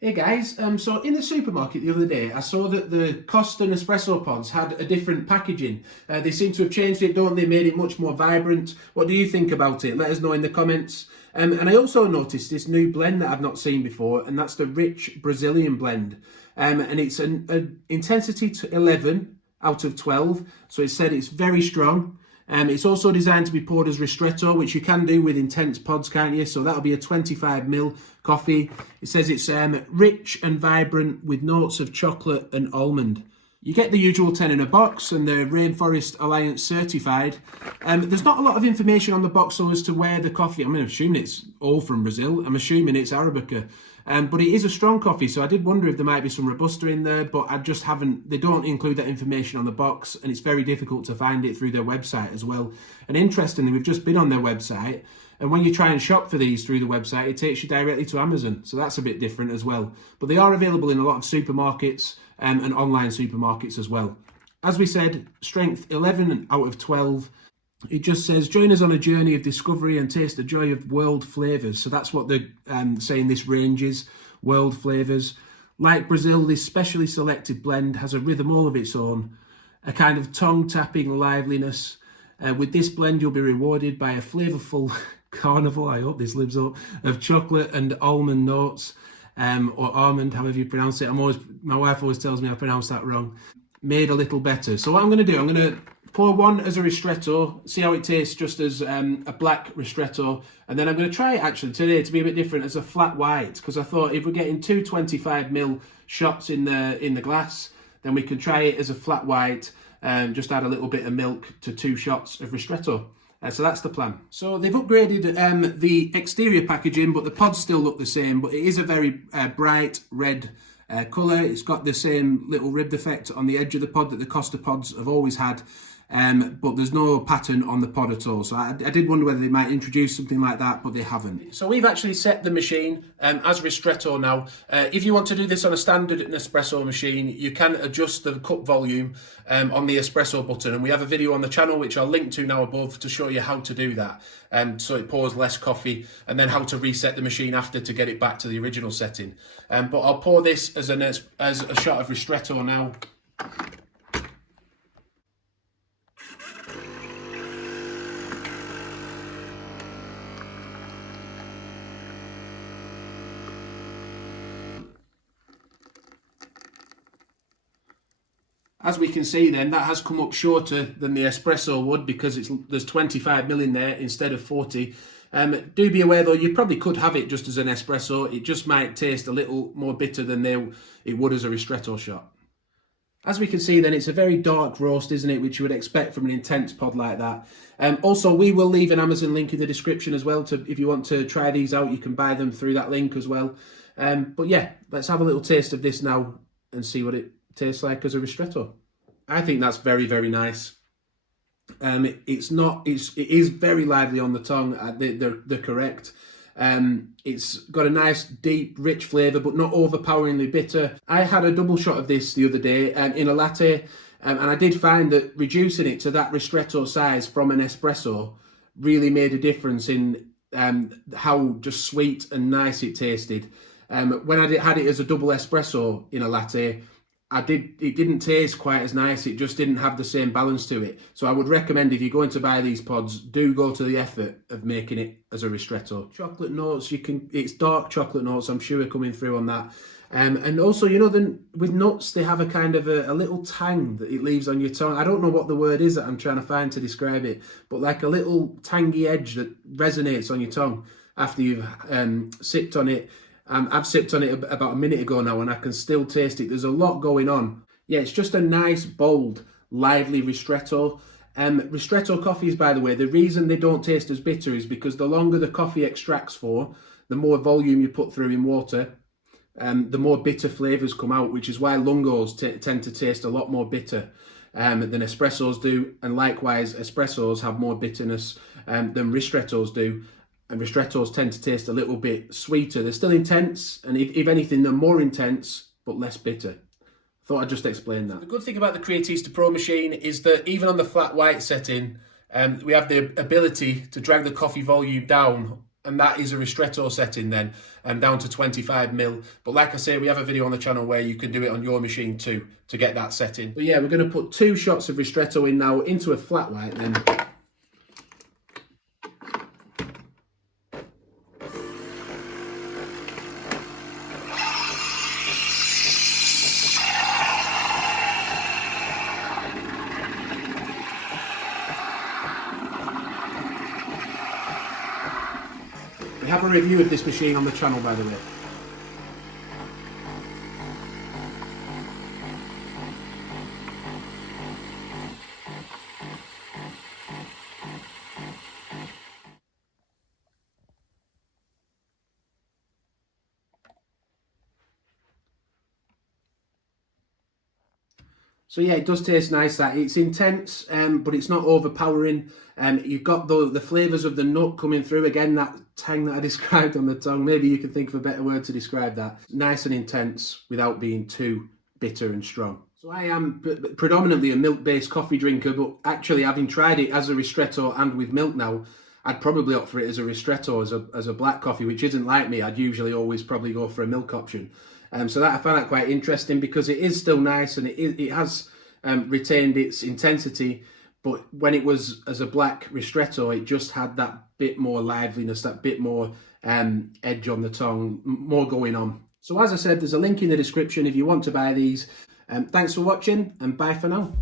Hey guys, so in the supermarket the other day, I saw that the Costa Nespresso pods had a different packaging. They seem to have changed it, don't they? Made it much more vibrant. What do you think about it? Let us know in the comments. And I also noticed this new blend that I've not seen before, and that's the rich Brazilian blend. And it's an intensity to 11 out of 12. So it said it's very strong. It's also designed to be poured as ristretto, which you can do with intense pods, can't you? So that'll be a 25 ml coffee. It says it's rich and vibrant with notes of chocolate and almond. You get the usual 10 in a box and they're Rainforest Alliance certified. There's not a lot of information on the box though as to where the coffee, I'm assuming it's all from Brazil. I'm assuming it's Arabica. But it is a strong coffee, so I did wonder if there might be some Robusta in there, but I just haven't, they don't include that information on the box, and it's very difficult to find it through their website as well. And interestingly, we've just been on their website, and when you try and shop for these through the website, it takes you directly to Amazon, so that's a bit different as well. But they are available in a lot of supermarkets and online supermarkets as well. As we said, strength 11 out of 12. It just says, join us on a journey of discovery and taste the joy of world flavours. So that's what they're saying this range is, world flavours. Like Brazil, this specially selected blend has a rhythm all of its own, a kind of tongue-tapping liveliness. With this blend, you'll be rewarded by a flavourful carnival, I hope this lives up, of chocolate and almond notes, or almond, however you pronounce it. My wife always tells me I pronounce that wrong. Made a little better. So what I'm going to do, I'm going to pour one as a ristretto, see how it tastes just as a black ristretto, and then I'm going to try it actually today to be a bit different as a flat white, because I thought if we're getting two 25 ml shots in the glass, then we can try it as a flat white, just add a little bit of milk to 2 shots of ristretto. So that's the plan. So they've upgraded the exterior packaging, but the pods still look the same, but it is a very bright red colour. It's got the same little ribbed effect on the edge of the pod that the Costa pods have always had. But there's no pattern on the pod at all. So I did wonder whether they might introduce something like that, but they haven't. So we've actually set the machine as ristretto now. If you want to do this on a standard Nespresso machine, you can adjust the cup volume on the espresso button. And we have a video on the channel, which I'll link to now above, to show you how to do that. So it pours less coffee, and then how to reset the machine after to get it back to the original setting. But I'll pour this as a shot of ristretto now. As we can see then, that has come up shorter than the espresso would because there's 25 ml in there instead of 40. Do be aware though, you probably could have it just as an espresso. It just might taste a little more bitter than it would as a ristretto shot. As we can see then, it's a very dark roast, isn't it, which you would expect from an intense pod like that. Also, we will leave an Amazon link in the description as well, if you want to try these out, you can buy them through that link as well. But yeah, let's have a little taste of this now and see what it tastes like as a ristretto. I think that's very, very nice. It is very lively on the tongue. They're correct. It's got a nice, deep, rich flavour, but not overpoweringly bitter. I had a double shot of this the other day in a latte, and I did find that reducing it to that ristretto size from an espresso really made a difference in how just sweet and nice it tasted. When I had it as a double espresso in a latte, it didn't taste quite as nice. It just didn't have the same balance to it. So I would recommend, if you're going to buy these pods, do go to the effort of making it as a ristretto. Chocolate notes, it's dark chocolate notes, I'm sure, are coming through on that. And also, you know, with nuts, they have a kind of a little tang that it leaves on your tongue. I don't know what the word is that I'm trying to find to describe it, but like a little tangy edge that resonates on your tongue after you've sipped on it. I've sipped on it about a minute ago now, and I can still taste it. There's a lot going on. Yeah, it's just a nice, bold, lively ristretto. Ristretto coffees, by the way, the reason they don't taste as bitter is because the longer the coffee extracts for, the more volume you put through in water, the more bitter flavours come out, which is why lungos tend to taste a lot more bitter than espressos do. And likewise, espressos have more bitterness than ristrettos do. And ristrettos tend to taste a little bit sweeter. They're still intense, and if anything, they're more intense, but less bitter. Thought I'd just explain that. The good thing about the Creatista Pro machine is that even on the flat white setting, we have the ability to drag the coffee volume down And that is a ristretto setting then, down to 25 ml. But like I say, we have a video on the channel where you can do it on your machine too to get that setting. But yeah, we're going to put 2 shots of ristretto in now into a flat white then. We have a review of this machine on the channel, by the way. So yeah, it does taste nice. That it's intense, but it's not overpowering. You've got the flavours of the nut coming through. Again, that tang that I described on the tongue. Maybe you can think of a better word to describe that. Nice and intense without being too bitter and strong. So I am predominantly a milk-based coffee drinker, but actually having tried it as a ristretto and with milk now, I'd probably opt for it as a ristretto, as a black coffee, which isn't like me. I'd usually always probably go for a milk option. So that I find that quite interesting because it is still nice and it has retained its intensity, but when it was as a black ristretto, it just had that bit more liveliness, that bit more edge on the tongue, more going on. So as I said, there's a link in the description if you want to buy these. Thanks for watching and bye for now.